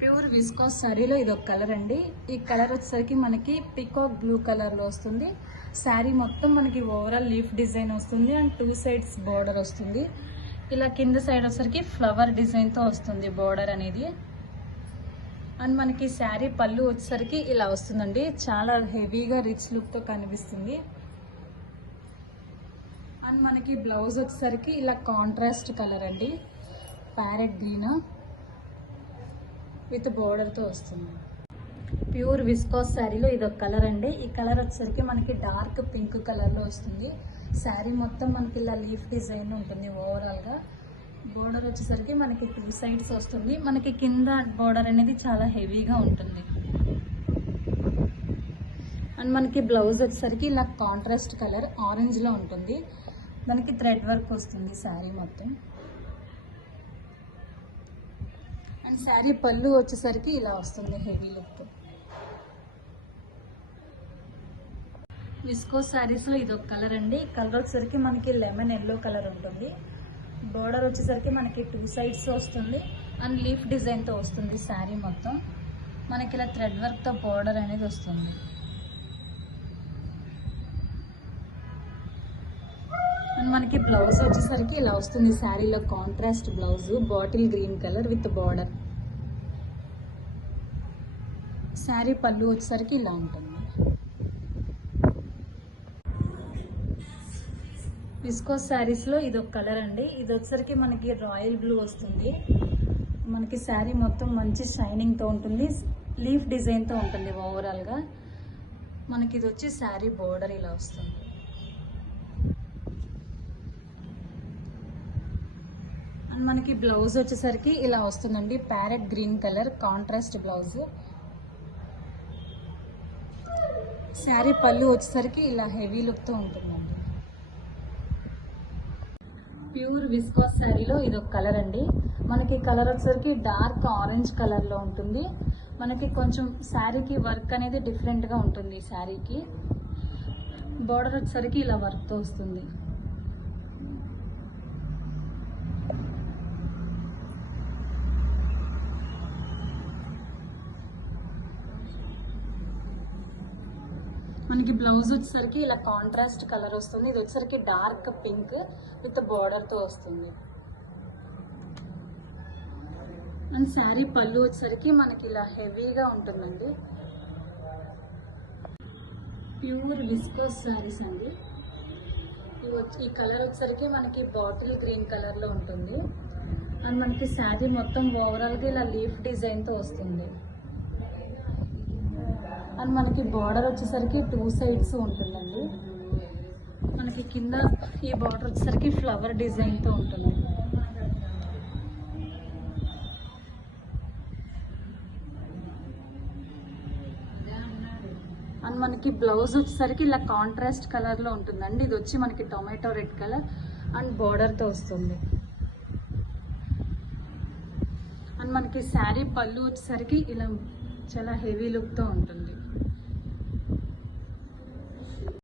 Pure viscose సారీలో ఇది ఒక కలర్ అండి. ఈ కలర్ వచ్చేసరికి మనకి పికాక్ బ్లూ కలర్లో వస్తుంది. శారీ మొత్తం మనకి ఓవరాల్ లీఫ్ డిజైన్ వస్తుంది అండ్ 2 సైడ్స్ బార్డర్ వస్తుంది. ఇలా కింద సైడ్ వచ్చేసరికి ఫ్లవర్ డిజైన్తో వస్తుంది బార్డర్ అనేది. అండ్ మనకి శారీ పళ్ళు వచ్చేసరికి ఇలా వస్తుందండి. చాలా హెవీగా రిచ్ లుక్తో కనిపిస్తుంది. అండ్ మనకి బ్లౌజ్ వచ్చేసరికి ఇలా కాంట్రాస్ట్ కలర్ అండి, ప్యారెట్ గ్రీన్ విత్ బోర్డర్తో వస్తుంది. ప్యూర్ విస్కోస్ శారీలో ఇది ఒక కలర్ అండి. ఈ కలర్ వచ్చేసరికి మనకి డార్క్ పింక్ కలర్లో వస్తుంది. శారీ మొత్తం మనకి ఇలా లీఫ్ డిజైన్ ఉంటుంది. ఓవరాల్గా బోర్డర్ వచ్చేసరికి మనకి 2 సైడ్స్ వస్తుంది. మనకి కింద బోర్డర్ అనేది చాలా హెవీగా ఉంటుంది. అండ్ మనకి బ్లౌజ్ వచ్చేసరికి ఇలా కాంట్రాస్ట్ కలర్ ఆరెంజ్లో ఉంటుంది. మనకి థ్రెడ్ వర్క్ వస్తుంది శారీ మొత్తం. అండ్ శారీ పళ్ళు వచ్చేసరికి ఇలా వస్తుంది హెవీ లుక్. విస్కోస్ శారీస్లో ఇది ఒక కలర్ అండి. కలర్ వచ్చేసరికి మనకి లెమన్ ఎల్లో కలర్ ఉంటుంది. బోర్డర్ వచ్చేసరికి మనకి 2 సైడ్స్ వస్తుంది అండ్ లీఫ్ డిజైన్తో వస్తుంది. శారీ మొత్తం మనకి ఇలా థ్రెడ్ వర్క్తో బోర్డర్ అనేది వస్తుంది. అండ్ మనకి బ్లౌజ్ వచ్చేసరికి ఇలా వస్తుంది. శారీలో contrast blouse bottle green colour with border. Sari పళ్ళు వచ్చేసరికి ఇలా ఉంటుంది. విస్కోస్ శారీస్లో ఇది ఒక కలర్ అండి. ఇది వచ్చేసరికి మనకి రాయల్ బ్లూ వస్తుంది. మనకి శారీ మొత్తం మంచి షైనింగ్తో ఉంటుంది, లీఫ్ డిజైన్తో ఉంటుంది ఓవరాల్గా. మనకి ఇది వచ్చి శారీ బోర్డర్ ఇలా వస్తుంది. అండ్ మనకి బ్లౌజ్ వచ్చేసరికి ఇలా వస్తుందండి, parrot green colour contrast blouse. Sari పళ్ళు వచ్చేసరికి ఇలా హెవీ లుక్తో ఉంటుందండి. ప్యూర్ విస్కోస్ శారీలో ఇది ఒక కలర్ అండి. మనకి కలర్ వచ్చేసరికి డార్క్ ఆరెంజ్ కలర్లో ఉంటుంది. మనకి కొంచెం శారీకి వర్క్ అనేది డిఫరెంట్గా ఉంటుంది. శారీకి బార్డర్ వచ్చేసరికి ఇలా వర్క్తో వస్తుంది. మనకి బ్లౌజ్ వచ్చేసరికి ఇలా కాంట్రాస్ట్ కలర్ వస్తుంది. ఇది వచ్చేసరికి డార్క్ పింక్ విత్ బార్డర్తో వస్తుంది. అండ్ శారీ పళ్ళు వచ్చేసరికి మనకి ఇలా హెవీగా ఉంటుందండి. ప్యూర్ విస్కోస్ శారీస్ అండి. ఈ కలర్ వచ్చేసరికి మనకి బాటిల్ గ్రీన్ కలర్లో ఉంటుంది. అండ్ మనకి శారీ మొత్తం ఓవరాల్గా ఇలా లీఫ్ డిజైన్తో వస్తుంది. అండ్ మనకి బార్డర్ వచ్చేసరికి 2 సైడ్స్ ఉంటుందండి. మనకి కింద ఈ బార్డర్ వచ్చేసరికి ఫ్లవర్ డిజైన్తో ఉంటుంది. అండ్ మనకి బ్లౌజ్ వచ్చేసరికి ఇలా కాంట్రాస్ట్ కలర్లో ఉంటుందండి. ఇది వచ్చి మనకి టొమాటో రెడ్ కలర్ అండ్ బార్డర్తో వస్తుంది. అండ్ మనకి శారీ పళ్ళు వచ్చేసరికి ఇలా చాలా హెవీ లుక్తో ఉంటుంది.